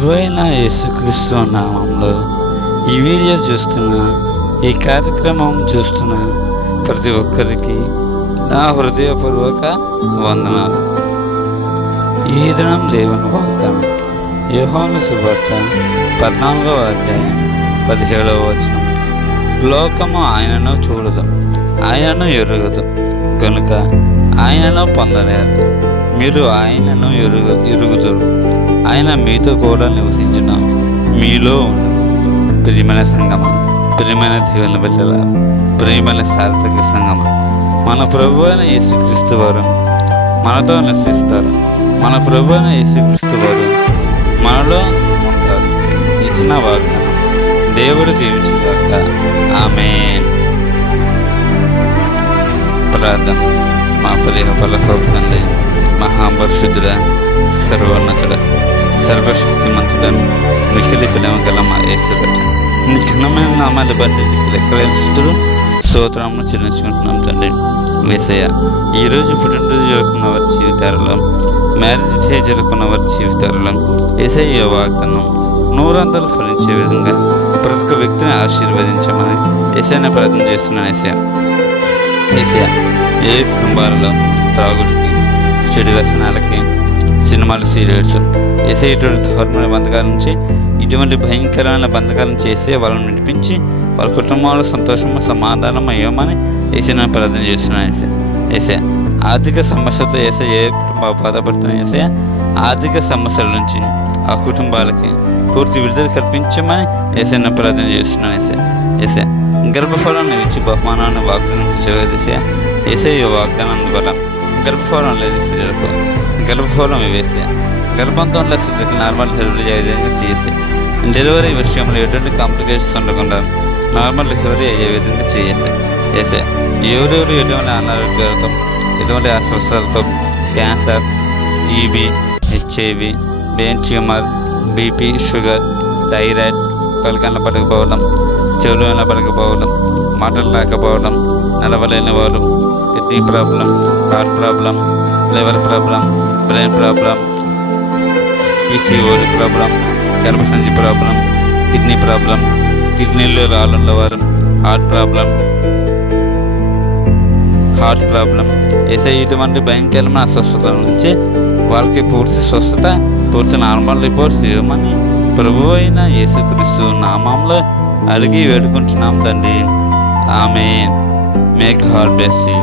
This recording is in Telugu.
ప్రభువైన యేసుక్రీస్తు నామంలో ఈ వీడియో చూస్తున్న, ఈ కార్యక్రమం చూస్తున్న ప్రతి ఒక్కరికి నా హృదయపూర్వక వందనాలు. ఈ దినం దేవుని వాగ్దానం యోహాను సువార్త 14వ అధ్యాయం 17వ వచనం. లోకము ఆయనను చూడదు, ఆయనను ఎరుగదు, కనుక ఆయనను పొందలేరు. మీరు ఆయనను ఎరుగుదురు, ఆయన మీతో కూడా నివసించిన మీలో ఉండు. ప్రియమైన సంగమ, ప్రియమైన దేవుని బిడ్డలారా, ప్రియమైన సార్థక సంగమ, మన ప్రభు అయిన యేసుక్రీస్తు వారు మనతో నివసిస్తారు. మన ప్రభు అయిన యేసుక్రీస్తు వారు మనలో ఉంటారు. ఇచ్చిన వాగ్దానం దేవుడు దీవించుగాక. ఆమేన్. ప్రార్థన. మా ప్రియ పరలోకపు మహాపరిశుద్ధుడా, సర్వోన్నతుడ, సర్వశక్తిమంతుడను, మిక్కిలి ప్రేమ గల మా యేసుబట్ట నీ ఘనమైన నామాన్ని బట్టి లెక్కలేని స్థుతులు స్తోత్రములు చెల్లించుకుంటున్నాం తండ్రి. యేసయ్య, ఈరోజు పుట్టినరోజు జరుపుకున్న వారి జీవితాలలో, మ్యారేజ్ డే జరుపుకున్న వారి జీవితాలలో యేసయ్య వాగ్దానం నూరంతలు ఫలించే విధంగా ప్రతి ఒక్క వ్యక్తిని ఆశీర్వదించమని యేసయ్యని ప్రార్థన చేస్తున్నాను. యేసయ్య, ఏ కుటుంబాలలో త్రాగుడికి, చెడు వ్యసనాలకి, సినిమాలు, సీరియల్స్, ఇటువంటి ధర్మమైన బంధకాల నుంచి, ఇటువంటి భయంకరమైన బంధకాల నుంచి వాళ్ళని విడిపించి వాళ్ళ కుటుంబంలో సంతోషము, సమాధానం అయ్యామని నేను ప్రార్థన చేస్తున్నాను. ఆర్థిక సమస్యతో ఏ కుటుంబం బాధపడుతున్నా ఆర్థిక సమస్యల నుంచి ఆ కుటుంబాలకి పూర్తి విడుదల కల్పించమని నేను ప్రార్థన చేస్తున్నాను. గర్భఫలం ఇచ్చి బహుమానాన్ని వాగ్దానం చేసే వాగ్దానం ద్వారా గర్భఫలం లేదు స్త్రీలకు, గర్భఫలం వేసే గర్భంతో ఉన్న స్త్రీలకు నార్మల్ డెలివరీ అయ్యే విధంగా చేసే డెలివరీ విషయంలో ఎటువంటి కాంప్లికేషన్స్ ఉండకుండా నార్మల్ డెలివరీ అయ్యే విధంగా చేసే ఎవరెవరు ఎటువంటి అనారోగ్యాలతో, ఎటువంటి అస్వస్థతలతో, cancer, TB, HIV, brain tumour, BP, sugar, thyroid, కళ్ళు పడకపోవడం, చెవులు పడకపోవడం, మాటలు రాకపోవడం, నడవలేని వారు, kidney problem, heart problem, liver problem, brain problem, PCOD problem, గర్భసంచి ప్రాబ్లం, కిడ్నీ ప్రాబ్లం, కిడ్నీలో రాళ్ళ వారు, హార్ట్ ప్రాబ్లం ఇటువంటి భయంకరమైన అస్వస్థతల నుంచి వాళ్ళకి పూర్తి స్వస్థత, పూర్తి నార్మల్ రిపోర్ట్స్ ఇవ్వమని ప్రభువు అయిన యేసుక్రీస్తు నామంలో అడిగి వేడుకుంటున్నాం తండ్రి. ఆమేన్. May God bless you.